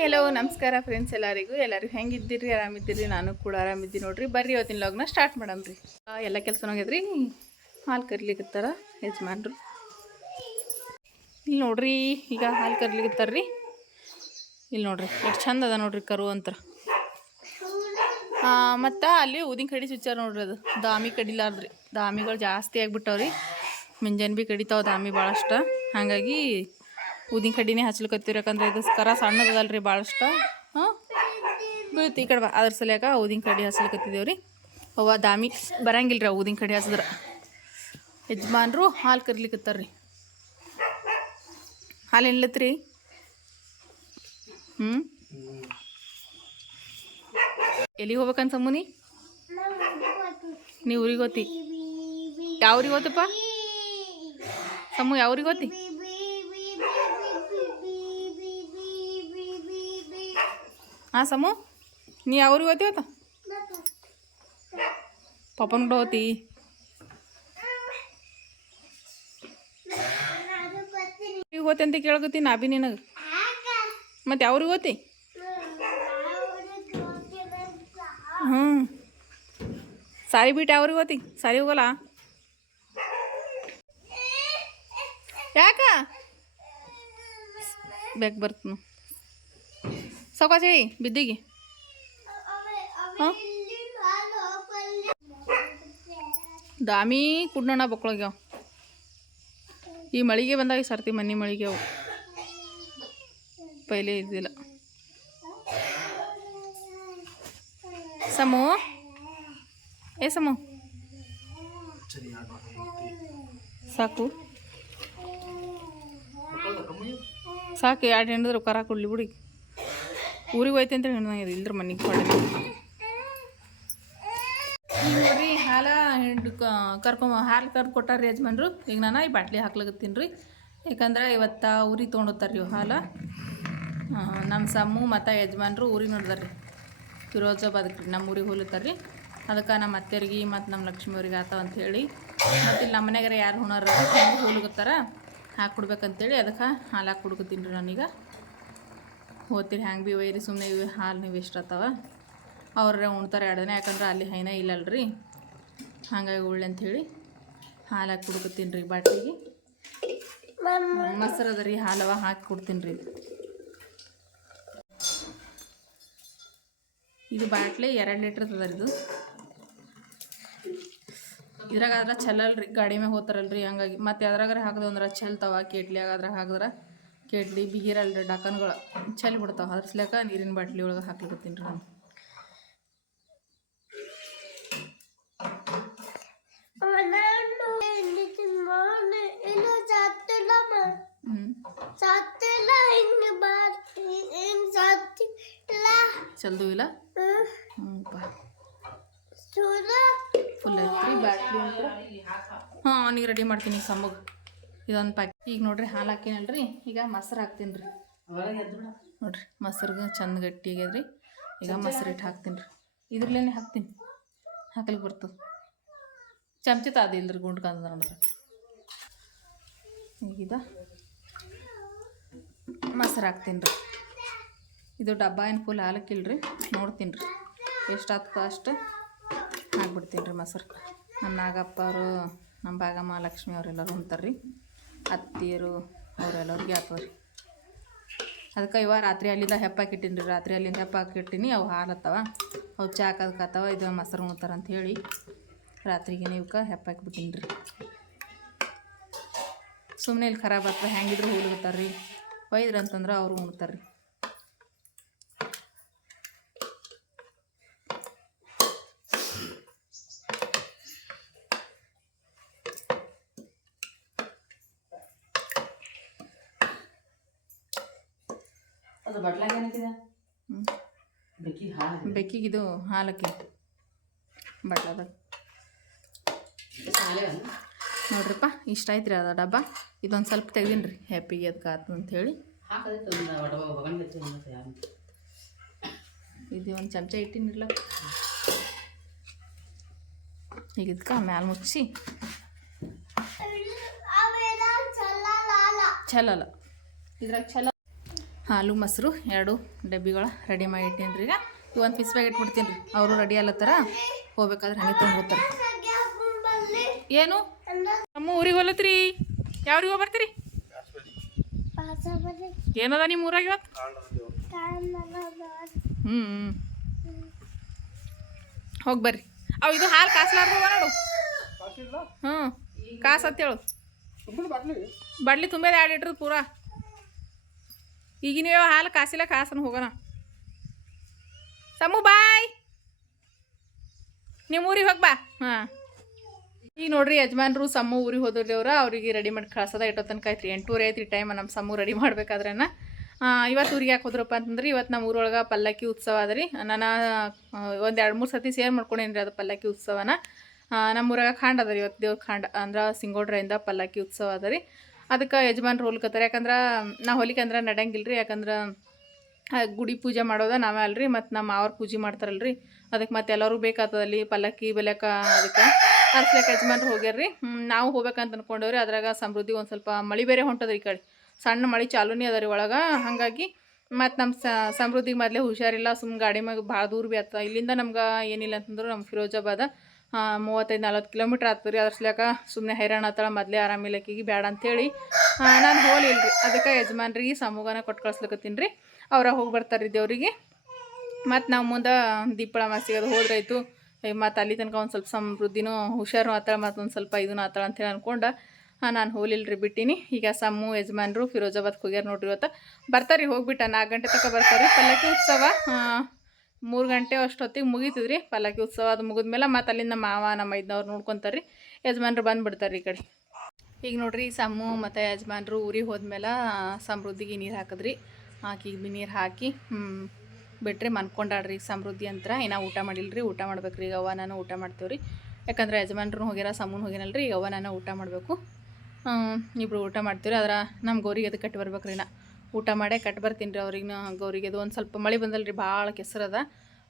Hi hello ನಮಸ್ಕಾರ friends ಎಲ್ಲರಿಗೂ. ಎಲ್ಲರಿಗೂ ಹೆಂಗಿದ್ದೀರಿ? ಆರಾಮಿದ್ದೀರಿ? ನಾನು ಕೂಡ ಆರಾಮಿದ್ದೀನಿ ನೋಡ್ರಿ. ಬರ್ರಿ ಇವತ್ತಿನ ಲಾಗ್ನ ಸ್ಟಾರ್ಟ್ ಮಾಡಮ್ ರೀ. ಎಲ್ಲ ಕೆಲಸ ಹೋಗ್ಯದ್ರಿ? ಹಾಲು ಕರ್ಲಿಕ್ಕತ್ತಾರ ಯಜಮಾನ್ರು. ಇಲ್ಲಿ ನೋಡ್ರಿ, ಈಗ ಹಾಲು ಕರ್ಲಿಕತ್ತಾರ್ರಿ ಇಲ್ಲಿ ನೋಡ್ರಿ, ಎಷ್ಟು ಚಂದ ಅದ ನೋಡ್ರಿ ಕರು ಅಂತ ಮತ್ತು ಅಲ್ಲಿ ಊದಿನ ಕಡಿ ಚುಚ್ಚಾರ ನೋಡ್ರಿ ಅದು. ದಾಮಿ ಕಡಿಲಾರ್ದ್ರಿ. ದಾಮಿಗಳು ಜಾಸ್ತಿ ಆಗಿಬಿಟ್ಟವ್ರಿ. ಮುಂಜಾನೆ ಭೀ ಕಡಿತಾವ ದಾಮಿ ಭಾಳಷ್ಟು ಹಾಗಾಗಿ ಊದಿನ ಕಡ್ಡಿನೇ ಹಚ್ಲಿಕತ್ತೀವಿ ಯಾಕಂದ್ರೆ ಇದು ಕರ ಸಣ್ಣದಲ್ರಿ ಭಾಳಷ್ಟು ಹಾಂ? ಬೀಳ್ತಿ ಈ ಕಡೆ ಅದ್ರ ಸಲಿಯಾಗ ಊದಿನ ಕಡ್ಡಿ ಹಚ್ಲಿಕತ್ತಿದ್ದೇವೆ ರೀ ಅವ ದಾಮಿ ಬರಂಗಿಲ್ಲ ರೀ ಊದಿನ ಕಡ್ಡಿ ಹಚ್ಚಿದ್ರೆ. ಯಜಮಾನ್ರು ಹಾಲು ಕರ್ಲಿಕತ್ತಾರ ರೀ ಹಾಲು ಎಲ್ಲತ್ರಿ ಹ್ಞೂ ಎಲ್ಲಿಗೆ ಹೋಗ್ಬೇಕಂತ ಮುನಿ ನೀವು ಊರಿಗೆ ಹೋತಿ. ಯಾವ ಊರಿಗೆ ಹೋತಪ್ಪ? ಸಮ್ಮು ಯಾವ ಊರಿಗೆ ಹೋತಿ? ಹಾಂ ಸಮು ನೀ ಯಾವ ಊರಿಗೆ ಹೋತಿ ಅವತ್ತ ಪಪ್ಪನ ಕೂಡ ಹೋತಿ ಈಗ ಹೋತಿ ಅಂತ ಕೇಳಕತ್ತಿ ನಾ ಬಿ ನಿನಗೆ ಮತ್ತೆ ಯಾವ ಊರಿಗೆ ಹೋತಿ ಹ್ಞೂ ಸಾರಿ ಬಿಟ್ಟು ಯಾವ್ರಿಗೆ ಹೋತಿ ಸಾರಿ ಹೋಗಲ್ಲ ಯಾಕ ಬೇಕ್ ಬರ್ತನು ಸೌಕಾಸಿ ಬಿದ್ದಿಗೆ ಹಾಂ ದಾಮಿ ಕುಡ್ನೋಣ ಬಕ್ಳಗ್ಯಾವ ಈ ಮಳಿಗೆ ಬಂದಾಗ ಸರ್ತಿ ಮನೆ ಮಳಿಗೆ ಅವು ಪೈಲೆ ಇದ್ದಿಲ್ಲ ಸಮು ಏ ಸಮು ಸಾಕು ಸಾಕು ಎರಡು ಹೆಣ್ಣಿದ್ರು ಕರ ಕೊಡ್ಲಿ ಬಿಡಿ ಊರಿಗೆ ಹೋಯ್ತು ಅಂತ ಹೆಣ್ಣು ಇಲ್ದ್ರ ಮನೆಗೆ ಕೊಡಲಿ ನೋಡ್ರಿ, ಹಾಲ ಹಿಂಡು ಕರ್ಕೊಂಬ, ಹಾಲು ಕರ್ದು ಕೊಟ್ಟಾರ ಯಜಮಾನ್ರು. ಈಗ ನಾನು ಈ ಬಾಟ್ಲಿ ಹಾಕ್ಲಾಗತ್ತೀನಿ ರೀ. ಯಾಕಂದ್ರೆ ಇವತ್ತು ಊರಿಗೆ ತೊಗೊಂಡೋಗ್ತಾರೆ ರೀ ಹಾಲು. ನಮ್ಮ ಸಮ್ಮು ಮತ್ತು ಯಜಮಾನ್ರು ಊರಿಗೆ ರೀ ಫಿರೋಜಾಬಾದಕ್ಕೆ ರೀ ನಮ್ಮ ಊರಿಗೆ ಹೋಗ್ಲತ್ತಾರ ರೀ ಅದಕ್ಕೆ ನಮ್ಮ ಅತ್ತೆಯರಿಗೆ ಮತ್ತು ನಮ್ಮ ಲಕ್ಷ್ಮಿ ಅವ್ರಿಗೆ ಆತಾವ ಅಂಥೇಳಿ ಮತ್ತು ಇಲ್ಲಿ ನಮ್ಮ ಮನೆಗಾರ ಯಾರು ಹುಣಾರ ಹೋಲುಗತ್ತಾರ ಹಾಕಿ ಕೊಡ್ಬೇಕಂತೇಳಿ ಅದಕ್ಕೆ ಹಾಲು ಹಾಕಿ ಕೊಡ್ಕೊತೀನಿ ರೀ ನಾನೀಗ. ಹೋಗ್ತೀರಿ, ಹ್ಯಾಂಗೆ ಭೀ ಒಯ್ರಿ ಸುಮ್ಮನೆ ಇವು ಹಾಲು ನೀವು ಇಷ್ಟ ಆತವ ಅವ್ರೆ ಉಣ್ತಾರೆ ಎರಡು ದಿನ ಯಾಕಂದ್ರೆ ಅಲ್ಲಿ ಹೈನ ಇಲ್ಲಲ್ರಿ. ಹಾಗಾಗಿ ಉಳ್ಳಿ ಅಂಥೇಳಿ ಹಾಲು ಹಾಕಿ ಕುಡ್ಕೊತೀನಿ ರೀ ಬಾಟ್ಲಿಗೆ ಮೊಸರು ಅದ ಹಾಲವ ಹಾಕಿ ಕೊಡ್ತೀನಿ ರೀ ಇದು ಬಾಟ್ಲಿ ಎರಡು ಲೀಟ್ರ್ ಅದ ಇದು. ಇದ್ರಾಗ ಆದ್ರೆ ಚಲ್ಲಲ್ರಿ ಗಾಡಿ ಮ್ಯಾಗ ಹೋಗ್ತಾರಲ್ರಿ ಹಂಗಾಗಿ. ಮತ್ತೆ ಅದ್ರಾಗ ಹಾಕಿದ್ರೆ ಅಂದ್ರೆ ಚೆಲ್ತಾವ ಕೇಟ್ಲಿಯಾಗ ಅದ್ರಾಗ ಹಾಕಿದ್ರೆ. ಕೇಟ್ಲಿ ಬಿಗಿರಲ್ರಿ ಡಕನ್ಗಳು. ಚೆಲ್ಲಿ ಬಿಡ್ತಾವೆ. ಅದ್ರ ಸಲ್ಯಾಕ ನೀರಿನ ಬಾಟ್ಲಿ ಒಳಗೆ ಹಾಕ್ಲಿಕತ್ತೀನಿ ರೀ ನಾನು ಹ್ಞೂ ಚಲ್ದು ಇಲ್ಲ? ಫುಲ್ ಐತ್ರಿ ಬ್ಯಾಟ್ರಿ ಹಾಂ ಅವ್ನಿಗೆ ರೆಡಿ ಮಾಡ್ತೀನಿ. ಸಮ್ಮಗ್ ಇದೊಂದು ಪ್ಯಾಕ್ ಈಗ ನೋಡ್ರಿ ಹಾಲು ಹಾಕಿನಲ್ರಿ? ಈಗ ಮೊಸರು ಹಾಕ್ತೀನಿ ರೀ ನೋಡ್ರಿ ಮೊಸರು ಚಂದ ಗಟ್ಟಿ ಆಗ್ಯದ್ರಿ. ಈಗ ಮೊಸರು ಇಟ್ಟು ಹಾಕ್ತೀನಿ ರೀ ಇದ್ರಲ್ಲೇನೆ ಹಾಕ್ತೀನಿ. ಹಾಕಲಿಕ್ಕೆ ಬರ್ತದೆ ಚಮಚಿ ರೀ ಗುಂಡ್ಕಂದ್ರೆ ನೋಡ್ರಿ ಈಗಿದ ಮೊಸರು ಹಾಕ್ತೀನಿ ರೀ ಇದು ಡಬ್ಬ ಏನು ಫುಲ್ ಹಾಲಕ್ಕಿಲ್ರಿ ನೋಡ್ತೀನಿ ರೀ ಎಷ್ಟು ಆಗ್ತದೆ ಅಷ್ಟು ಹಾಕ್ಬಿಡ್ತೀನಿ ರೀ ಮೊಸರು. ನಮ್ಮ ನಾಗಪ್ಪ ಅವರು ನಮ್ಮ ಭಾಗಮ್ಮ ಲಕ್ಷ್ಮಿ ಅವರೆಲ್ಲರೂ ಉಣ್ತಾರೆ ರೀ ಅತ್ತಿಯರು ಅವರೆಲ್ಲರಿಗೆ ಹಾಕೋರಿ ಅದಕ್ಕೆ ಇವ ರಾತ್ರಿ ಅಲ್ಲಿಂದ ಹೆಪ್ಪಾಕಿಟ್ಟಿನಿ ರೀ. ರಾತ್ರಿ ಅಲ್ಲಿಂದ ಹೆಪ್ಪಾಕಿಟ್ಟಿನಿ ಅವು ಹಾಲು ಹತ್ತವ ಅವು ಚಾಕದಕ್ಕೆ ಆತವ ಇದು ಮೊಸರು ಉಣ್ತಾರೆ ಅಂತ ಹೇಳಿ ರಾತ್ರಿಗೆ ನೀವಕ್ಕೆ ಹೆಪ್ಪಾಕಿಬಿಟ್ಟಿನಿ ರೀ. ಸುಮ್ಮನೆ ಇಲ್ಲಿ ಖರಾಬ್ ಆಗ್ತದೆ ಹೆಂಗಿದ್ರು ರೀ ಒಯ್ದ್ರಂತಂದ್ರೆ ಅವರು ಉಣ್ತಾರೆ ರೀ ಅದು ಬಟ್ಲಾಗ ಏನಾಗಿದೆ ಹ್ಞೂ ಬೆಕ್ಕಿ ಹಾಲು ಬೆಕ್ಕಿಗಿದು ಹಾಲಕ್ಕೆ. ಬಟ್ಲದ ಸಾಲೆ ನೋಡ್ರಿಪ್ಪ, ಇಷ್ಟ ಐತ್ರಿ ಅದ ಡಬ್ಬ. ಇದೊಂದು ಸ್ವಲ್ಪ ತೆಗ್ದೀನಿ ರೀ ಹ್ಯಾಪಿಗೆ ಅದಕ್ಕೆ ಆತು ಅಂಥೇಳಿ ಇದು ಒಂದು ಚಮಚ ಇಟ್ಟಿನಿರ್ಲ ಈಗ ಇದಕ್ಕೆ ಮ್ಯಾಲೆ ಮುಚ್ಚಿ. ಚಲಲ್ಲ ಇದ್ರಾಗ ಚಲೋ ಹಾಲು, ಮೊಸರು ಎರಡು ಡಬ್ಬಿಗಳ ರೆಡಿ ಮಾಡಿ ಇಟ್ಟೀನಿ ರೀ ಈಗ ಒಂದು ಪೀಸ್ ಬ್ಯಾಗ್ ಇಟ್ಬಿಡ್ತೀನಿ ರೀ. ಅವರು ರೆಡಿ ಅಲ್ಲತ್ತಾರ ಹೋಗ್ಬೇಕಾದ್ರೆ ಹಂಗೆ ತಂದು ಹೋಗ್ತಾರೆ. ಏನು? ನಮ್ಮ ಊರಿಗೆ ಹೋಲತ್ರಿ ಯಾವ್ರಿಗೆ ಹೋಗ್ಬರ್ತೀರಿ? ಏನದ ನಿಮ್ಮ ಊರಾಗ ಇವತ್ತು ಹ್ಞೂ ಹೋಗಿ ಬರ್ರಿ. ಅವು ಇದು ಹಾಲು ಕಾಸ್ಲಾರ್ದು ನೋಡು. ಹ್ಞೂ, ಕಾಸು ಅಂತೇಳು ಬಡ್ಲಿ ತುಂಬೇದ ಎರಡು ಲೀಟ್ರ್ ಪೂರಾ. ಈಗಿನ ಹಾಲು ಕಾಸಿಲ್ಲ ಕಾಸನ್ನು ಹೋಗೋಣ. ಸಮು, ಬಾಯ್. ನಿಮ್ಮ ಊರಿಗೆ ಹೋಗಿ ಬಾ. ಹಾಂ. ಈಗ ನೋಡ್ರಿ ಯಜಮಾನ್ರು ಸಮ್ಮು ಊರಿಗೆ ಹೋದ್ರಿ ಅವ್ರ ಅವ್ರಿಗೆ ರೆಡಿ ಮಾಡಿ ಕಳ್ಸೋದ ಇಟ್ಟೋ ತನಕ ಐತ್ರಿ ಎಂಟೂವರೆ ಐತ್ರಿ ಟೈಮ್ ನಮ್ಮ ಸಮ್ಮು ರೆಡಿ ಮಾಡ್ಬೇಕಾದ್ರೆನ. ಇವತ್ತು ಊರಿಗೆ ಯಾಕೆ ಹೋದ್ರಪ್ಪ ಅಂತಂದ್ರೆ ಇವತ್ತು ನಮ್ಮ ಊರೊಳಗೆ ಪಲ್ಲಕ್ಕಿ ಉತ್ಸವ ಅದ ರೀ ನಾನು ಒಂದು ಎರಡು ಮೂರು ಸತಿ ಸೇರ್ ಮಾಡ್ಕೊಂಡೇನಿ ರೀ ಅದು ಪಲ್ಲಕ್ಕಿ ಉತ್ಸವನ. ನಮ್ಮ ಊರಾಗ ಖಾಂಡ್ ಅದ ರೀ ಇವತ್ತು ದೇವ್ರ ಖಾಂಡ್ ಅಂದ್ರೆ ಸಿಂಗೋಡ್ರಿಂದ ಪಲ್ಲಕ್ಕಿ ಉತ್ಸವ ಅದ ರೀ. ಅದಕ್ಕೆ ಯಜಮಾನ್ರು ಹೋಲ್ಕತ್ತಾರೆ. ಯಾಕಂದ್ರೆ ನಾ ಹೋಲಿಕೆ ಅಂದ್ರೆ ನಡೆಯಂಗಿಲ್ಲ ರೀ ಯಾಕಂದ್ರೆ ಗುಡಿ ಪೂಜೆ ಮಾಡೋದ ನಾವೇ ಅಲ್ರಿ ಮತ್ತು ನಮ್ಮ ಮಾವ್ರ ಪೂಜೆ ಮಾಡ್ತಾರಲ್ರಿ. ಅದಕ್ಕೆ ಮತ್ತೆ ಎಲ್ಲರೂ ಬೇಕಾಗ್ತದಲ್ಲಿ ಪಲ್ಲಕ್ಕಿ ಬೆಲೆಕ ಅದಕ್ಕೆ ಅರ್ಸ್ಲಕ್ಕೆ ಯಜಮಾನ್ರು ಹೋಗ್ಯಾರ್ರಿ. ನಾವು ಹೋಗ್ಬೇಕಂತ ಅನ್ಕೊಂಡೇವ್ರಿ, ಅದ್ರಾಗ ಸಮೃದ್ಧಿ ಒಂದು ಸ್ವಲ್ಪ ಮಳೆ ಬೇರೆ ಹೊಂಟದ್ರಿ ಈ ಕಡೆ. ಸಣ್ಣ ಮಳೆ ಚಾಲೂನೇ ಅದ ರೀ ಒಳಗೆ, ಹಾಗಾಗಿ ಮತ್ತು ನಮ್ಮ ಸಮೃದ್ಧಿಗೆ ಮೊದಲೇ ಹುಷಾರಿಲ್ಲ ಸುಮ್ಮ ಗಾಡಿ ಮ್ಯಾಗ ಭಾಳ ದೂರ ಭೀ ಆಗ್ತದೆ ಇಲ್ಲಿಂದ ನಮ್ಗೆ ಏನಿಲ್ಲ ಅಂತಂದ್ರೆ ನಮ್ಮ ಫಿರೋಜಾಬಾದ ಮೂವತ್ತೈದು, ನಲ್ವತ್ತು ಕಿಲೋಮೀಟ್ರ್ ಆಗ್ತದೆ ರೀ ಅದ್ರಸ್ಲ್ಯಾಕ ಸುಮ್ಮನೆ ಹೈರಾಣ ಆತಳ, ಮೊದಲೇ ಆರಾಮಿಲ್ಲಕ್ಕಿಗೆ ಬೇಡ ಅಂಥೇಳಿ ನಾನು ಹೋಲಿಲ್ಲ ರೀ ಅದಕ್ಕೆ ಯಜಮಾನ್ರಿಗೆ ಸಮೂಹನ ಕೊಟ್ಟು ಕಳ್ಸ್ಲಕತ್ತೀನಿ ರೀ. ಅವ್ರ ಹೋಗಿ ಬರ್ತಾರೆ ರೀ ದೇವರಿಗೆ. ಮತ್ತು ನಾವು ಮುಂದೆ ದೀಪಳ ಮಾಸಿಗೆ ಅದು ಹೋದ್ರಾಯ್ತು. ಮತ್ತು ಅಲ್ಲಿ ತನಕ ಒಂದು ಸ್ವಲ್ಪ ಸಮೃದ್ಧಿನೂ ಹುಷಾರು ಆತಾಳ ಮತ್ತು ಒಂದು ಸ್ವಲ್ಪ ಇದನ್ನು ಆತಾಳ ಅಂತೇಳಿ ಅನ್ಕೊಂಡು ನಾನು ಹೋಲಿಲ್ರಿ ರೀ ಬಿಟ್ಟಿನಿ. ಈಗ ಸಮ್ಮು ಯಜಮಾನ್ರು ಫಿರೋಜಾಬಾದ್ ಹೋಗ್ಯಾರ ನೋಡ್ರಿ ಇವತ್ತು. ಬರ್ತಾರೆ ಹೋಗ್ಬಿಟ್ಟ. ನಾಲ್ಕು ಗಂಟೆ ತನಕ ಬರ್ತಾರೆ ಪಲ್ಲಕ್ಕಿ ಉತ್ಸವ ಮೂರು ಗಂಟೆ ಅಷ್ಟೊತ್ತಿಗೆ ಮುಗೀತಿದ್ರಿ. ಪಲ್ಲಕ್ಕಿ ಉತ್ಸವ ಅದು ಮುಗಿದ್ಮೇಲೆ ಮತ್ತು ಅಲ್ಲಿಂದ ಮಾವ, ನಮ್ಮ ಐದನವ್ರು ನೋಡ್ಕೊತಾರೆ ರೀ ಯಜಮಾನ್ರು ಬಂದುಬಿಡ್ತಾರೆ ಈ ಕಡೆ. ಈಗ ನೋಡ್ರಿ ಸಮ್ಮು ಮತ್ತು ಯಜಮಾನ್ರು ಊರಿಗೆ ಹೋದ್ಮೇಲೆ ಸಮೃದ್ಧಿಗೆ ನೀರು ಹಾಕಿದ್ರಿ. ಬಿ ನೀರು ಹಾಕಿ ಬಿಟ್ರಿ ಮನ್ಕೊಂಡಾಡ್ರಿ ಸಮೃದ್ಧಿ ಅಂತ ಇನ್ನ ಊಟ ಮಾಡಿಲ್ರಿ, ಊಟ ಮಾಡ್ಬೇಕ್ರಿ. ಈಗ ಅವ್ವ, ನಾನು ಊಟ ಮಾಡ್ತೇವ್ರಿ. ಯಾಕಂದ್ರೆ ಯಜಮಾನ್ರು ಹೋಗ್ಯಾರ, ಸಮೂನ್ ಹೋಗ್ಯಾನಲ್ರಿ. ಈಗ ಅವ್ವ, ನಾನು ಊಟ ಮಾಡಬೇಕು. ಇಬ್ರು ಊಟ ಮಾಡ್ತೀವಿ ಆದ್ರೆ ನಮ್ಮ ಗೌರಿಗೆ ಅದು ಕಟ್ಟಿ ಬರ್ಬೇಕ್ರಿ ನಾ ಊಟ ಮಾಡೇ ಕಟ್ಟಿ ಬರ್ತೀನಿ ರೀ ಅವ್ರಿಗೆ. ಗೌರಿಗೆ ಅದು ಒಂದು ಸ್ವಲ್ಪ ಮಳೆ ಬಂದಲ್ರಿ, ಭಾಳ ಕೆಸರದ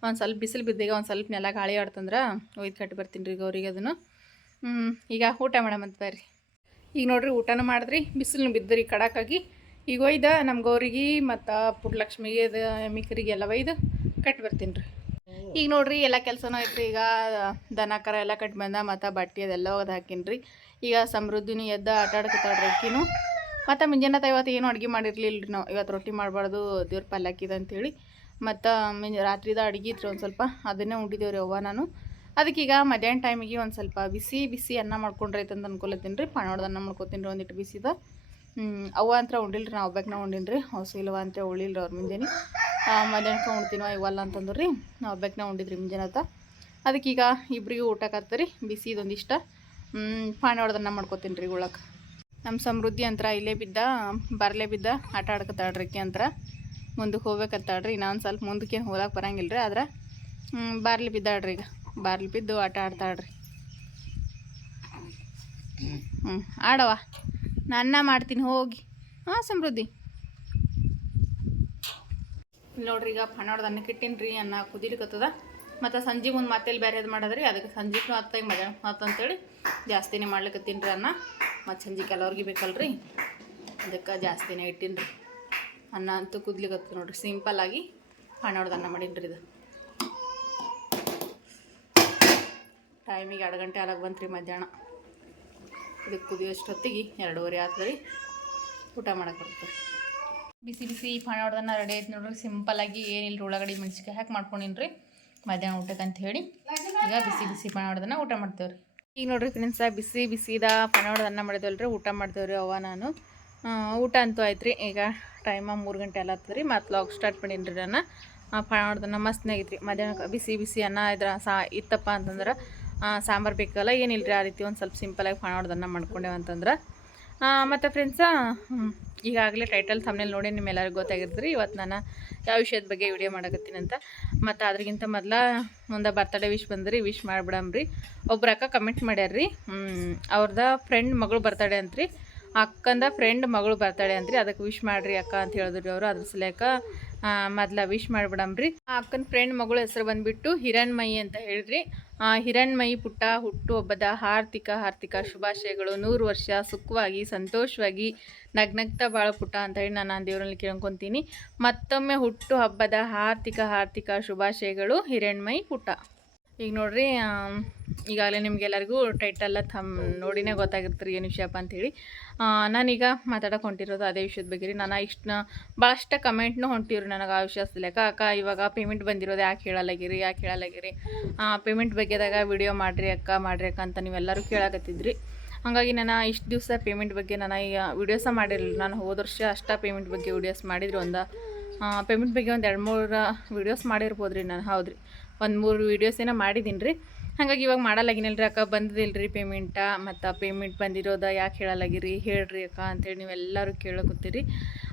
ಒಂದು ಸ್ವಲ್ಪ ಬಿಸಿಲು ಬಿದ್ದಾಗ ಒಂದು ಸ್ವಲ್ಪ ನೆಲ ಗಾಳಿ ಆಡ್ತಂದ್ರೆ ಒಯ್ದು ಕಟ್ಟಿ ಬರ್ತೀನಿ ರೀ ಗೌರಿಗೆ ಅದನ್ನು. ಈಗ ಊಟ ಮಾಡಮಂತ ಬರ್ರಿ. ಈಗ ನೋಡ್ರಿ, ಊಟನೂ ಮಾಡಿದ್ರಿ ಬಿಸಿಲು ಬಿದ್ದರಿ ಕಡಾಕಾಗಿ. ಈಗ ಒಯ್ದ ನಮ್ಮ ಗೌರಿಗೆ ಮತ್ತು ಪುಟ್ಟಲಕ್ಷ್ಮಿಗೆ ಅದು ಮಿಕ್ಕರಿಗೆ ಎಲ್ಲ ಒಯ್ದು ಕಟ್ ಬರ್ತೀನಿ ರೀ. ಈಗ ನೋಡ್ರಿ ಎಲ್ಲ ಕೆಲಸನೂ ಐತ್ರಿ, ಈಗ ದನ ಕರ ಎಲ್ಲ ಕಟ್ ಬಂದ, ಮತ್ತು ಬಟ್ಟೆ ಅದೆಲ್ಲ ಒಗ್ದು ಹಾಕೀನಿ ರೀ. ಈಗ ಸಮೃದ್ಧಿನೂ ಎದ್ದ, ಆಟ ಆಡ್ಕೊತಾಳ್ರಿ ಅಕ್ಕಿನೂ. ಮತ್ತು ಮುಂಜಾನೆ ಇವತ್ತು ಏನು ಅಡುಗೆ ಮಾಡಿರಲಿಲ್ಲ ರೀ ನಾವು, ಇವತ್ತು ರೊಟ್ಟಿ ಮಾಡಬಾರ್ದು, ದೇವ್ರ ಪಲ್ಲಾಕಿದ ಅಂತೇಳಿ. ಮತ್ತು ಮಿಂಜ, ರಾತ್ರಿದ ಅಡುಗೆ ಇತ್ತು ಒಂದು ಸ್ವಲ್ಪ, ಅದನ್ನೇ ಉಂಡಿದ್ದೇವೆ ರೀ ಅವ್ವ ನಾನು. ಅದಕ್ಕೀಗ ಮಧ್ಯಾಹ್ನ ಟೈಮಿಗೆ ಒಂದು ಸ್ವಲ್ಪ ಬಿಸಿ ಬಿಸಿ ಅನ್ನ ಮಾಡ್ಕೊಂಡ್ರೆ ಅಂತ ಅನ್ಕೊಲತ್ತೀನಿ ರೀ, ಪಾಣೋಡ್ದು ಅನ್ನ ಮಾಡ್ಕೊತೀನಿ ರೀ ಒಂದಿಟ್ಟು ಬಿಸಿದ. ಅವ್ವ ಅಂತ ಉಂಡಿಲ್ರಿ ನಾ ನಾವು ಒಬ್ಬಕ್ಕೆ ನಾವು ಉಂಡಿನಿ ರೀ ಹೊಸ ಇಲ್ವ ಅಂತ ಉಳಿಲ್ರಿ ಅವ್ರ ಮುಂಜಾನೆ. ಮಧ್ಯಾಹ್ನಕ್ಕೆ ಉಣ್ತೀನೋ ಇವಲ್ಲ ಅಂತಂದ್ರು. ರೀ ನಾವು ಒಬ್ಬಕ್ಕೆ ಉಂಡಿದ್ರಿ ಮುಂಜಾನೆ ಆತ ಅದಕ್ಕೀಗ ಇಬ್ರಿಗೂ ಊಟಕ್ಕೆ ರೀ ಬಿಸಿ ಇದೊಂದಿಷ್ಟ ಪಾಣಿ ಹೊಡೆದನ್ನ ಮಾಡ್ಕೋತೀನಿ ರೀ ಉಳಕ್ಕೆ ನಮ್ಮ ಸಮೃದ್ಧಿ ಅಂತರ ಇಲ್ಲೇ ಬಿದ್ದ, ಬರಲೇ ಬಿದ್ದ, ಆಟ ಆಡ್ಕೊತಾಳ್ರಿ ಅಂತರ. ಮುಂದಕ್ಕೆ ಹೋಗ್ಬೇಕಂತಾಳ್ರಿ ಇನ್ನೊಂದು ಸ್ವಲ್ಪ ಮುಂದಕ್ಕೆ ಹೋಗಕ್ಕೆ ಬರಂಗಿಲ್ಲ ರೀ ಆದ್ರೆ ಬಾರ್ಲಿ ಬಿದ್ದಾಳ್ರಿ ಈಗ. ಬಾರ್ಲಿ ಬಿದ್ದು ಆಟ ಆಡ್ತಾಳ್ರಿ. ಹ್ಞೂ ಆಡವ ನನ್ನ ಮಾಡ್ತೀನಿ, ಹೋಗಿ. ಹಾಂ, ಸಮೃದ್ಧಿ. ನೋಡ್ರಿ, ಈಗ ಪಣೋಡ್ದು ಅನ್ನಕ್ಕೆ ಇಟ್ಟೀನಿ ರೀ ಅನ್ನ ಕುದಿಲಿಕತ್ತದ ಮತ್ತು ಸಂಜೆ ಮುಂದೆ ಮತ್ತೆ ಬೇರೆ ಇದು ಮಾಡಿದ್ರಿ? ಅದಕ್ಕೆ ಸಂಜೆಗೂ ಹತ್ತ ಈಗ ಮಧ್ಯಾಹ್ನ ಹೊತ್ತು ಅಂತೇಳಿ ಜಾಸ್ತಿನೇ ಮಾಡ್ಲಿಕತ್ತೀನಿ ರೀ ಅನ್ನ. ಮತ್ತು ಸಂಜೆ ಕೆಲವ್ರಿಗೆ ಬೇಕಲ್ರಿ? ಅದಕ್ಕೆ ಜಾಸ್ತಿನೇ ಇಟ್ಟಿನ್ರಿ. ಅನ್ನ ಅಂತೂ ಕುದ್ಲಿಕತ್ತದ ನೋಡ್ರಿ, ಸಿಂಪಲ್ ಆಗಿ ಪಣೋಡ್ದು ಅನ್ನ ಮಾಡೀನಿ ಇದು. ಟೈಮಿಗೆ ಎರಡು ಗಂಟೆ ಅಲಾಗ ಬಂತು ರೀ ಮಧ್ಯಾಹ್ನ. ಇದಕ್ಕೆ ಕುದಿಯೋಷ್ಟೊತ್ತಿಗೆ ಎರಡೂವರೆ ಆತದ್ರಿ ಊಟ ಮಾಡೋಕೆ ಬರ್ತದೆ ಬಿಸಿ ಬಿಸಿ ಪಾಣೋಡ್ದನ್ನ ರೆಡಿ ಆಯ್ತು ನೋಡ್ರಿ. ಸಿಂಪಲ್ಲಾಗಿ ಏನಿಲ್ಲ ಉಳ್ಳಾಗಡ್ಡಿ ಮೆಣಸಿಕಾಯಿ ಹಾಕಿ ಮಾಡ್ಕೊಂಡಿನಿ ರೀ ಮಧ್ಯಾಹ್ನ ಊಟಕ್ಕೆ ಅಂತ ಹೇಳಿ ಈಗ ಬಿಸಿ ಬಿಸಿ ಪಾಣೋಡ್ದನ್ನ ಊಟ ಮಾಡ್ತೇವೆ ರೀ ಈಗ ನೋಡ್ರಿ ಫ್ರೆಂಡ್ಸ ಬಿಸಿ ಬಿಸಿದ ಪಾಣೋಡ್ದನ್ನ ಮಾಡಿದೇವಲ್ರಿ ಊಟ ಮಾಡ್ತೇವ್ರಿ ಅವ ನಾನು. ಊಟ ಅಂತೂ ಆಯ್ತು ರೀ ಈಗ ಟೈಮ ಮೂರು ಗಂಟೆ ಎಲ್ಲ ಆಗ್ತದ್ರಿ ರೀ ಮತ್ತು ಲಾಗ್ ಸ್ಟಾರ್ಟ್ ಮಾಡೀನಿ ರೀ ನಾನು ಪಾಣೋಡ್ದನ್ನ ಮಸ್ತ್ನಾಗಿತ್ತು ರೀ ಮಧ್ಯಾಹ್ನ ಬಿಸಿ ಬಿಸಿ ಅನ್ನ ಇದ್ರ ಸಾ ಇತ್ತಪ್ಪ ಅಂತಂದ್ರೆ ಸಾಂಬಾರು ಬೇಕಲ್ಲ ಏನಿಲ್ಲ ರೀ ಆ ರೀತಿ ಒಂದು ಸ್ವಲ್ಪ ಸಿಂಪಲಾಗಿ ಪಾಣೋಡ್ದನ್ನ ಮಾಡ್ಕೊಂಡೆವು ಅಂತಂದ್ರೆ. ಮತ್ತು ಫ್ರೆಂಡ್ಸ ಈಗಾಗಲೇ ಟೈಟಲ್ ಸಾಮ್ನೇಲಿ ನೋಡಿ ನಿಮ್ಮೆಲ್ಲರಿಗೂ ಗೊತ್ತಾಗಿರ್ತೀರಿ ಇವತ್ತು ನಾನು ಯಾವ ವಿಷಯದ ಬಗ್ಗೆ ವಿಡಿಯೋ ಮಾಡಕತ್ತೀನಿ ಅಂತ. ಮತ್ತು ಅದ್ರಗಿಂತ ಮೊದಲ ಒಂದು ಬರ್ತಡೇ ವಿಶ್ ಬಂದ್ರಿ ವಿಶ್ ಮಾಡಿಬಿಡಮ್ರಿ ಒಬ್ರು ಅಕ್ಕ ಕಮೆಂಟ್ ಮಾಡ್ಯಾರ ರೀ ಅವ್ರದ ಫ್ರೆಂಡ್ ಮಗಳು ಬರ್ತಡೇ ರೀ ಅಕ್ಕಂದ ಫ್ರೆಂಡ್ ಮಗಳು ಬರ್ತಡೇ ರೀ ಅದಕ್ಕೆ ವಿಶ್ ಮಾಡ್ರಿ ಅಕ್ಕ ಅಂತ ಹೇಳಿದ್ರಿ ಅವರು. ಅದ್ರ ಸಲಕ ಮೊದ್ಲ ವಿಶ್ ಮಾಡಿಬಿಡಮ್ರಿ ಆ ಅಕ್ಕನ ಫ್ರೆಂಡ್ ಮಗಳು ಹೆಸರು ಬಂದ್ಬಿಟ್ಟು ಹಿರಣ್ಮಯಿ ಅಂತ ಹೇಳ್ರಿ. ಆ, ಹಿರಣ್ಮಯಿ ಪುಟ್ಟ ಹುಟ್ಟುಹಬ್ಬದ ಹಾರ್ದಿಕ ಹಾರ್ದಿಕ ಶುಭಾಶಯಗಳು. ನೂರು ವರ್ಷ ಸುಖವಾಗಿ, ಸಂತೋಷವಾಗಿ ನಗ್ನಗ್ತ ಬಾಳ ಪುಟ ಅಂತ ಹೇಳಿ ನಾನು ದೇವರಲ್ಲಿ ಕೇಳ್ಕೊತೀನಿ. ಮತ್ತೊಮ್ಮೆ ಹುಟ್ಟು ಹಬ್ಬದ ಹಾರ್ದಿಕ ಹಾರ್ದಿಕ ಶುಭಾಶಯಗಳು ಹಿರಣ್ಮಯಿ ಪುಟ ಈಗ ನೋಡ್ರಿ ಈಗಾಗಲೇ ನಿಮಗೆಲ್ಲರಿಗೂ ಟೈಟಲ್ಲ ಥಮ್ ನೋಡಿನೇ ಗೊತ್ತಾಗಿರ್ತೀರಿ ಏನು ವಿಷಯಪ್ಪ ಅಂಥೇಳಿ ನಾನೀಗ ಮಾತಾಡಕ್ಕೆ ಹೊಂಟಿರೋದು ಅದೇ ವಿಷಯದ ಬಗ್ಗೆ ರೀ. ನಾನು ಇಷ್ಟನ್ನ ಭಾಳಷ್ಟು ಕಮೆಂಟ್ನು ಹೊಂಟಿವ್ರಿ ನನಗೆ ಆ ವಿಷಯ ಅಕ್ಕ ಅಕ್ಕ, ಇವಾಗ ಪೇಮೆಂಟ್ ಬಂದಿರೋದು ಯಾಕೆ ಹೇಳಲಾಗಿರಿ ಯಾಕೆ ಹೇಳಲಾಗಿರಿ? ಪೇಮೆಂಟ್ ಬಗ್ಗೆದಾಗ ವಿಡಿಯೋ ಮಾಡಿರಿ ಅಕ್ಕ ಮಾಡಿರಿ ಅಕ್ಕ ಅಂತ ನೀವೆಲ್ಲರೂ ಕೇಳಾಕತ್ತಿದ್ರಿ. ಹಾಗಾಗಿ ನಾನು ಇಷ್ಟು ದಿವಸ ಪೇಮೆಂಟ್ ಬಗ್ಗೆ ನಾನು ಈ ವಿಡಿಯೋಸ ಮಾಡಿರಲಿಲ್ಲ. ನಾನು ಹೋದ ವರ್ಷ ಅಷ್ಟ ಪೇಮೆಂಟ್ ಬಗ್ಗೆ ವಿಡಿಯೋಸ್ ಮಾಡಿದ್ರು ಒಂದು. ಪೇಮೆಂಟ್ ಬಗ್ಗೆ ಒಂದು ಎರಡು ಮೂರು ವಿಡಿಯೋಸ್ ಮಾಡಿರ್ಬೋದು ರೀ ನಾನು. ಹೌದು ರೀ ಒಂದು ಮೂರು ವೀಡಿಯೋಸ್ ಏನೋ ಮಾಡಿದ್ದೀನಿ ರೀ ಹಾಗಾಗಿ ಇವಾಗ ಮಾಡಲಾಗಿನಲ್ರಿ ಅಕ್ಕ ಬಂದಿಲ್ಲ ರೀ ಪೇಮೆಂಟ ಮತ್ತು ಪೇಮೆಂಟ್ ಬಂದಿರೋದ ಯಾಕೆ ಹೇಳಲಾಗಿರಿ? ಹೇಳ್ರಿ ಅಕ್ಕ ಅಂತೇಳಿ ನೀವೆಲ್ಲರೂ ಕೇಳಕತ್ತೀರಿ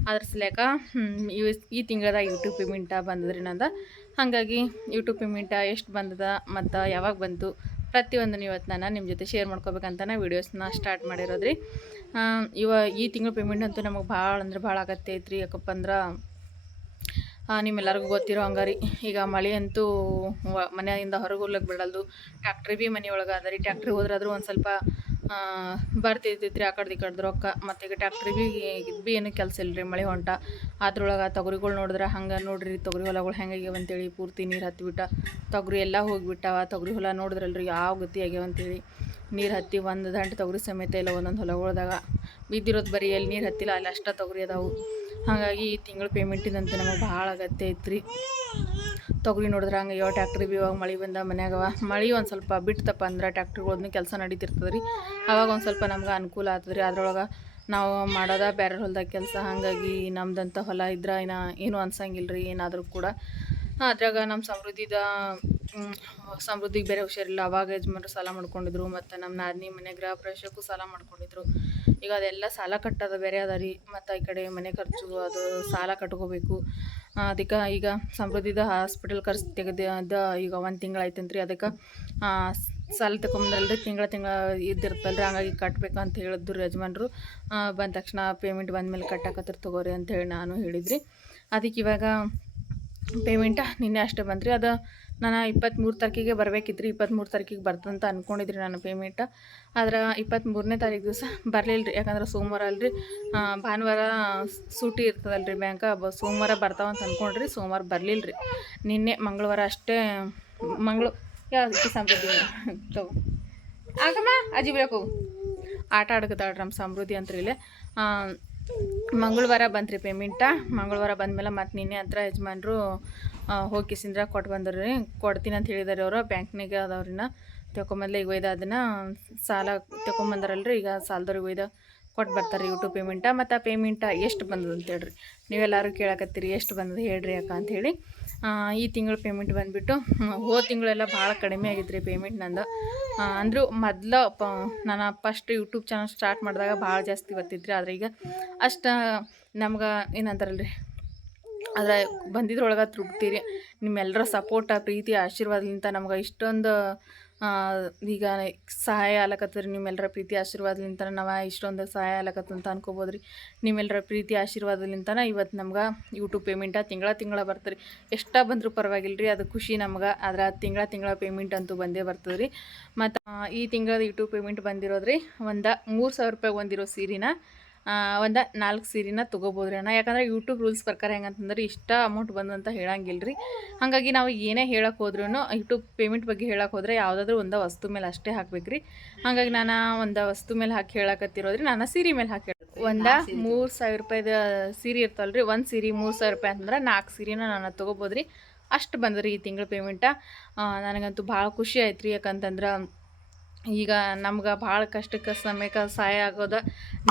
ಅದ್ರ ಸಲಕ ಇವ್ ಈ ತಿಂಗಳದ ಯೂಟ್ಯೂಬ್ ಪೇಮೆಂಟ ಬಂದದ್ರಿ ನಂದು. ಹಾಗಾಗಿ ಯೂಟ್ಯೂಬ್ ಪೇಮೆಂಟ ಎಷ್ಟು ಬಂದದ ಮತ್ತು ಯಾವಾಗ ಬಂತು ಪ್ರತಿಯೊಂದು ಇವತ್ತು ನಾನು ನಿಮ್ಮ ಜೊತೆ ಶೇರ್ ಮಾಡ್ಕೋಬೇಕಂತ ನಾನು ವೀಡಿಯೋಸ್ನ ಸ್ಟಾರ್ಟ್ ಮಾಡಿರೋದ್ರಿ. ಇವ ಈ ತಿಂಗಳ ಪೇಮೆಂಟ್ ಅಂತೂ ನಮಗೆ ಭಾಳ ಅಂದ್ರೆ ಭಾಳ ಆಗತ್ತೆ ಐತ್ರಿ ಯಾಕಪ್ಪ ಅಂದ್ರೆ ನಿಮ್ಮೆಲ್ಲರಿಗೂ ಗೊತ್ತಿರೋ ಹಂಗಾರಿ. ಈಗ ಮಳೆ ಅಂತೂ ಮನೆಯಿಂದ ಹೊರಗೆ ಹೋಗ್ಲಿಕ್ಕೆ ಬಿಡಲ್ದು. ಟ್ಯಾಕ್ಟ್ರಿ ಭೀ ಮನೆ ಒಳಗೆ ಅದ ರೀ. ಟ್ಯಾಕ್ಟ್ರಿ ಹೋದ್ರಾದ್ರೂ ಒಂದು ಸ್ವಲ್ಪ ಬರ್ತಿರ್ತೈತ್ರಿ ಆ ಕಡ್ದು ಈ ಕಡ್ದು ರೊಕ್ಕ. ಮತ್ತು ಈಗ ಟ್ಯಾಕ್ಟ್ರಿ ಭೀ ಇದು ಭೀ ಏನು ಕೆಲಸ ಇಲ್ಲ ರೀ ಮಳೆ ಹೊಂಟ. ಅದ್ರೊಳಗೆ ತೊಗರಿಗಳು ನೋಡಿದ್ರೆ ಹಂಗೆ ನೋಡ್ರಿ ತೊಗರಿ ಹೊಲಗಳು ಹೆಂಗಾಗ್ಯಾವ ಅಂತೇಳಿ ಪೂರ್ತಿ ನೀರು ಹತ್ತಿಬಿಟ್ಟ ತೊಗರಿ ಎಲ್ಲ ಹೋಗಿಬಿಟ್ಟಾವ. ತೊಗರಿ ಹೊಲ ನೋಡಿದ್ರಲ್ರಿ ಯಾವ ಗತಿ ಆಗ್ಯಾವ ಅಂತೇಳಿ. ನೀರು ಹತ್ತಿ ಒಂದು ದಂಟು ತೊಗರಿ ಸಮೇತ ಇಲ್ಲ ಒಂದೊಂದು ಹೊಲಗಳ್ದಾಗ ಬಿದ್ದಿರೋದು ಬರೀ ಎಲ್ಲಿ ನೀರು ಹತ್ತಿಲ್ಲ ಅಲ್ಲಿ ಅಷ್ಟ ತೊಗರಿ ಅದಾವು. ಹಾಗಾಗಿ ಈ ತಿಂಗಳು ಪೇಮೆಂಟಿದಂತೂ ನಮಗೆ ಭಾಳ ಅಗತ್ಯ ಐತ್ರಿ. ತೊಗರಿ ನೋಡಿದ್ರೆ ಹಂಗೆ ಯಾವ ಟ್ಯಾಕ್ಟ್ರಿ ಬಿ ಇವಾಗ ಮಳೆ ಬಂದ ಮನ್ಯಾಗವ ಮಳೆ ಒಂದು ಸ್ವಲ್ಪ ಬಿಡ್ತಪ್ಪ ಅಂದ್ರೆ ಟ್ಯಾಕ್ಟ್ರಿಗಳ್ದು ಕೆಲಸ ನಡೀತಿರ್ತದೆ ರೀ ಅವಾಗ ಒಂದು ಸ್ವಲ್ಪ ನಮ್ಗೆ ಅನುಕೂಲ ಆಗ್ತದೆ ರೀ ಅದ್ರೊಳಗೆ ನಾವು ಮಾಡೋದ ಬೇರೆ ಹೊಲ್ದಾಗ ಕೆಲಸ. ಹಾಗಾಗಿ ನಮ್ದಂಥ ಹೊಲ ಇದ್ರೆ ಇನ್ನು ಏನೂ ಅನ್ಸಂಗಿಲ್ಲ ರೀ ಏನಾದರೂ ಕೂಡ ಅದ್ರಾಗ ನಮ್ಮ ಸಮೃದ್ಧಿದ ಸಮೃದ್ಧಿಗೆ ಬೇರೆ ಹುಷಾರಿಲ್ಲ. ಅವಾಗ ಯಜಮಾನ್ರು ಸಾಲ ಮಾಡ್ಕೊಂಡಿದ್ರು. ಮತ್ತು ನಮ್ಮ ನಾದಿನಿ ಮನೆ ಗೃಹ ಪ್ರವೇಶಕ್ಕೂ ಸಾಲ ಮಾಡ್ಕೊಂಡಿದ್ರು. ಈಗ ಅದೆಲ್ಲ ಸಾಲ ಕಟ್ಟೋದು ಬೇರೆ ಅದ ರೀ. ಮತ್ತು ಈ ಕಡೆ ಮನೆ ಖರ್ಚು ಅದು ಸಾಲ ಕಟ್ಕೋಬೇಕು. ಅದಕ್ಕೆ ಈಗ ಸಮೃದ್ಧಿದ ಹಾಸ್ಪಿಟಲ್ ಖರ್ಚು ತೆಗೆದ ಈಗ ಒಂದು ತಿಂಗಳಾಯ್ತಂತ್ರಿ ಅದಕ್ಕೆ ಸಾಲ ತಗೊಂಬಂದ್ರಲ್ರಿ ತಿಂಗಳ ತಿಂಗಳ ಇದ್ದಿರ್ತಲ್ರಿ. ಹಂಗಾಗಿ ಕಟ್ಬೇಕು ಅಂತ ಹೇಳಿದ್ರು ಯಜಮಾನ್ರು. ಬಂದ ತಕ್ಷಣ ಪೇಮೆಂಟ್ ಬಂದಮೇಲೆ ಕಟ್ಟಾಕತ್ತರ ತಗೋರಿ ಅಂತ ಹೇಳಿ ನಾನು ಹೇಳಿದ್ರಿ. ಅದಕ್ಕೆ ಇವಾಗ ಪೇಮೆಂಟ? ನಿನ್ನೆ ಅಷ್ಟೇ ಬಂದ್ರಿ ಅದು ನಾನು ಇಪ್ಪತ್ತ್ಮೂರು ತಾರೀಕಿಗೆ ಬರ್ಬೇಕಿತ್ತು ರೀ ಇಪ್ಪತ್ತ್ಮೂರು ತಾರೀಕಿಗೆ ಬರ್ತಂತ ಅಂದ್ಕೊಂಡಿದ್ರಿ ನಾನು ಪೇಮೆಂಟ. ಆದ್ರೆ ಇಪ್ಪತ್ತ್ಮೂರನೇ ತಾರೀಕು ದಿವಸ ಬರಲಿಲ್ಲ ರೀ ಯಾಕಂದ್ರೆ ಸೋಮವಾರ ಅಲ್ರಿ. ಭಾನುವಾರ ಸೂಟಿ ಇರ್ತದಲ್ಲ ರೀ ಬ್ಯಾಂಕ್ ಬ ಸೋಮವಾರ ಬರ್ತಾವಂತ ಅಂದ್ಕೊಂಡ್ರಿ ಸೋಮವಾರ ಬರಲಿಲ್ಲ ರೀ ನಿನ್ನೆ ಮಂಗಳವಾರ ಅಷ್ಟೇ, ಮಂಗಳು ಯಾವ ಸಮೃದ್ಧಿ ತಗೋ. ಆಗಮ್ಮ, ಅಜ್ಜಿ ಬೇಕು ಆಟ ಆಡಕತ್ತಾಳ್ರಿ ನಮ್ಮ ಸಮೃದ್ಧಿ ಅಂತ್ರಿ ಇಲ್ಲೇ. ಮಂಗಳವಾರ ಬಂತ್ರಿ ಪೇಮೆಂಟ ಮಂಗಳವಾರ ಬಂದಮೇಲೆ ಮತ್ತೆ ನಿನ್ನೆ ಹತ್ರ ಯಜಮಾನ್ರು ಹೋಗಿ ಸಿಂದ್ರ ಕೊಟ್ಟು ಬಂದರು ರೀ. ಕೊಡ್ತೀನಿ ಅಂತ ಹೇಳಿದಾರೆ ಅವರು, ಬ್ಯಾಂಕ್ನಾಗ ಅದಾವ್ರಿನ ತಗೊಂಬಂದ್ಲೆ ಈಗ ಒಯ್ದ ಅದನ್ನು, ಸಾಲ ತಗೊಂಬಂದಾರಲ್ರಿ ಈಗ ಸಾಲದವ್ರಿಗೆ ಒಯ್ದ ಕೊಟ್ಟು ಬರ್ತಾರೆ ಯೂಟ್ಯೂಬ್ ಪೇಮೆಂಟ ಮತ್ತು ಆ ಪೇಮೆಂಟ ಎಷ್ಟು ಬಂದದ ಅಂತ ಹೇಳ್ರಿ. ನೀವೆಲ್ಲರೂ ಕೇಳಕತ್ತೀರಿ, ಎಷ್ಟು ಬಂದದ ಹೇಳ್ರಿ ಅಕ್ಕ ಅಂಥೇಳಿ ಈ ತಿಂಗಳು ಪೇಮೆಂಟ್ ಬಂದುಬಿಟ್ಟು ಹೋದ ತಿಂಗಳೆಲ್ಲ ಭಾಳ ಕಡಿಮೆ ಆಗಿತ್ತು ರೀ ಪೇಮೆಂಟ್ ನಂದು. ಅಂದರೂ ಮೊದಲು ಪ, ನಾನು ಫಸ್ಟ್ ಯೂಟ್ಯೂಬ್ ಚಾನಲ್ ಸ್ಟಾರ್ಟ್ ಮಾಡಿದಾಗ ಭಾಳ ಜಾಸ್ತಿ ಬರ್ತಿದ್ರಿ ಆದರೆ ಈಗ ಅಷ್ಟು ನಮ್ಗೆ ಏನಂತಾರಲ್ರಿ, ಅದ್ರ ಬಂದಿದ್ರೊಳಗೆ ತೃಪ್ತಿ ರೀ ನಿಮ್ಮೆಲ್ಲರ ಸಪೋರ್ಟ ಪ್ರೀತಿ, ಆಶೀರ್ವಾದಲಿಂತ ನಮ್ಗೆ ಇಷ್ಟೊಂದು ಈಗ ಸಹಾಯ ಆಲಕತ್ತದ ರೀ ನಿಮ್ಮೆಲ್ಲರ ಪ್ರೀತಿ ಆಶೀರ್ವಾದಲಿಂತ ನಾವು ಇಷ್ಟೊಂದು ಸಹಾಯ ಆಲಕತ್ತ ಅಂತ ಅನ್ಕೋಬೋದು ರೀ ನಿಮ್ಮೆಲ್ಲರ ಪ್ರೀತಿ ಆಶೀರ್ವಾದಲಿಂತನ ಇವತ್ತು ನಮ್ಗೆ ಯೂಟ್ಯೂಬ್ ಪೇಮೆಂಟ ತಿಂಗಳ ತಿಂಗಳ ಬರ್ತದೆ ರೀ ಎಷ್ಟ ಬಂದರೂ ಪರವಾಗಿಲ್ಲ ರೀ ಅದು ಖುಷಿ ನಮ್ಗೆ. ಆದ್ರೆ ತಿಂಗಳ ತಿಂಗಳ ಪೇಮೆಂಟ್ ಅಂತೂ ಬಂದೇ ಬರ್ತದೆ ರೀ ಮತ್ತು ಈ ತಿಂಗಳ ಯೂಟ್ಯೂಬ್ ಪೇಮೆಂಟ್ ಬಂದಿರೋದ್ರಿ ಒಂದು ಮೂರು ಸಾವಿರ ರೂಪಾಯಿ ಒಂದಿರೋ ಸೀರೆನ ಒಂದು ನಾಲ್ಕು ಸೀರೆನ ತೊಗೋಬೋದು ರೀ ಅಣ್ಣ. ಯಾಕಂದರೆ ಯೂಟ್ಯೂಬ್ ರೂಲ್ಸ್ ಪ್ರಕಾರ ಹೆಂಗಂತಂದ್ರೆ ಇಷ್ಟ ಅಮೌಂಟ್ ಬಂದು ಅಂತ ಹೇಳಂಗಿಲ್ಲ ರೀ ಹಾಗಾಗಿ ನಾವು ಏನೇ ಹೇಳಕ್ಕೆ ಹೋದ್ರೂ ಯೂಟ್ಯೂಬ್ ಪೇಮೆಂಟ್ ಬಗ್ಗೆ ಹೇಳಕ್ಕೆ ಹೋದ್ರೆ ಯಾವುದಾದ್ರೂ ಒಂದು ವಸ್ತು ಮೇಲೆ ಅಷ್ಟೇ ಹಾಕ್ಬೇಕು ರೀ ಹಾಗಾಗಿ ನಾನು ಒಂದು ವಸ್ತು ಮೇಲೆ ಹಾಕಿ ಹೇಳಕತ್ತಿರೋದ್ರಿ. ನಾನು ಸೀರೆ ಮೇಲೆ ಹಾಕಿ ಒಂದು ಮೂರು ಸಾವಿರ ರೂಪಾಯಿದ ಸೀರೆ ಇರ್ತಲ್ಲ ರೀ ಒಂದು ಸೀರೆ ಮೂರು ಸಾವಿರ ರೂಪಾಯಿ ಅಂತಂದ್ರೆ ನಾಲ್ಕು ಸೀರೆನ ನಾನು ತೊಗೋಬೋದು ರೀ ಅಷ್ಟು ಬಂದ್ರಿ ಈ ತಿಂಗಳ ಪೇಮೆಂಟ ನನಗಂತೂ ಭಾಳ ಖುಷಿ ಆಯ್ತು ರೀ ಯಾಕಂತಂದ್ರೆ ಈಗ ನಮ್ಗೆ ಭಾಳ ಕಷ್ಟಕ್ಕೆ ಸಮಯಕ್ಕೆ ಸಹಾಯ ಆಗೋದ.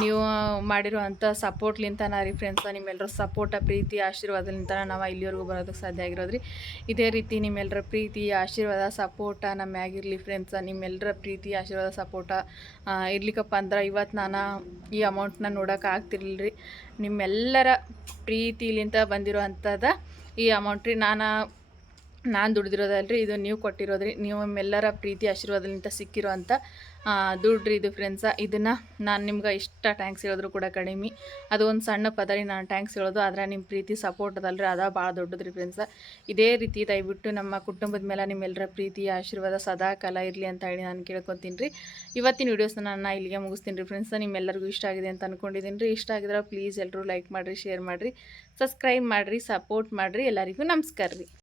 ನೀವು ಮಾಡಿರುವಂಥ ನಾ ರೀ ಫ್ರೆಂಡ್ಸ ನಿಮ್ಮೆಲ್ಲರ ಸಪೋರ್ಟ ಪ್ರೀತಿ ಆಶೀರ್ವಾದಲಿಂತ ನಾವು ಇಲ್ಲಿವರೆಗೂ ಬರೋದಕ್ಕೆ ಸಾಧ್ಯ ಆಗಿರೋದ್ರಿ. ಇದೇ ರೀತಿ ನಿಮ್ಮೆಲ್ಲರ ಪ್ರೀತಿ, ಆಶೀರ್ವಾದ ಸಪೋರ್ಟ ನಮ್ಮ ಮ್ಯಾಗಿರಲಿ ಫ್ರೆಂಡ್ಸ ನಿಮ್ಮೆಲ್ಲರ ಪ್ರೀತಿ, ಆಶೀರ್ವಾದ ಸಪೋರ್ಟ ಇರ್ಲಿಕ್ಕಪ್ಪ ಅಂದ್ರೆ ಇವತ್ತು ನಾನು ಈ ಅಮೌಂಟ್ನ ನೋಡೋಕೆ ಆಗ್ತಿರ್ಲಿಲ್ಲ ರೀ ನಿಮ್ಮೆಲ್ಲರ ಪ್ರೀತಿಲಿಂತ ಬಂದಿರೋ ಅಂಥದ್ದು ಈ ಅಮೌಂಟ್ ರೀ ನಾನು ನಾನು ದುಡ್ದಿರೋದಲ್ರಿ, ಇದು ನೀವು ಕೊಟ್ಟಿರೋದ್ರಿ, ನೀವು ನಿಮ್ಮೆಲ್ಲರ ಪ್ರೀತಿ ಆಶೀರ್ವಾದದಿಂದ ಸಿಕ್ಕಿರೋ ಅಂಥ ರೀ ಇದು ಫ್ರೆಂಡ್ಸ ಇದನ್ನು ನಾನು ನಿಮ್ಗೆ ಇಷ್ಟ ಟ್ಯಾಂಕ್ಸ್ ಹೇಳಿದ್ರು ಕೂಡ ಕಡಿಮೆ. ಅದು ಒಂದು ಸಣ್ಣ ಪದರಿ ನಾನು ಟ್ಯಾಂಕ್ಸ್ ಹೇಳೋದು, ಆದರೆ ನಿಮ್ಮ ಪ್ರೀತಿ ಸಪೋರ್ಟ್ ಅದಲ್ರಿ, ಅದ ಭಾಳ ದೊಡ್ಡದ್ರಿ ಫ್ರೆಂಡ್ಸ ಇದೇ ರೀತಿ ದಯವಿಟ್ಟು ನಮ್ಮ ಕುಟುಂಬದ ಮೇಲೆ ನಿಮ್ಮೆಲ್ಲರ ಪ್ರೀತಿ, ಆಶೀರ್ವಾದ ಸದಾ ಕಾಲ ಇರಲಿ ಅಂತ ಹೇಳಿ ನಾನು ಕೇಳ್ಕೊತೀನಿ. ರೀ ಇವತ್ತಿನ ವೀಡಿಯೋಸ್ನ ನಾನು ಇಲ್ಲಿಗೆ ಮುಗಿಸ್ತೀನಿ ರೀ ಫ್ರೆಂಡ್ಸ ನಿಮ್ಮೆಲ್ಲರಿಗೂ ಇಷ್ಟ ಆಗಿದೆ ಅಂತ ಅಂದ್ಕೊಂಡಿದ್ದೀನಿ ರೀ. ಇಷ್ಟ ಆಗಿದ್ರೆ ಪ್ಲೀಸ್ ಎಲ್ಲರೂ ಲೈಕ್ ಮಾಡಿರಿ ಶೇರ್ ಮಾಡಿರಿ ಸಬ್ಸ್ಕ್ರೈಬ್ ಮಾಡಿರಿ ಸಪೋರ್ಟ್ ಮಾಡಿರಿ, ಎಲ್ಲರಿಗೂ ನಮಸ್ಕಾರ ರೀ.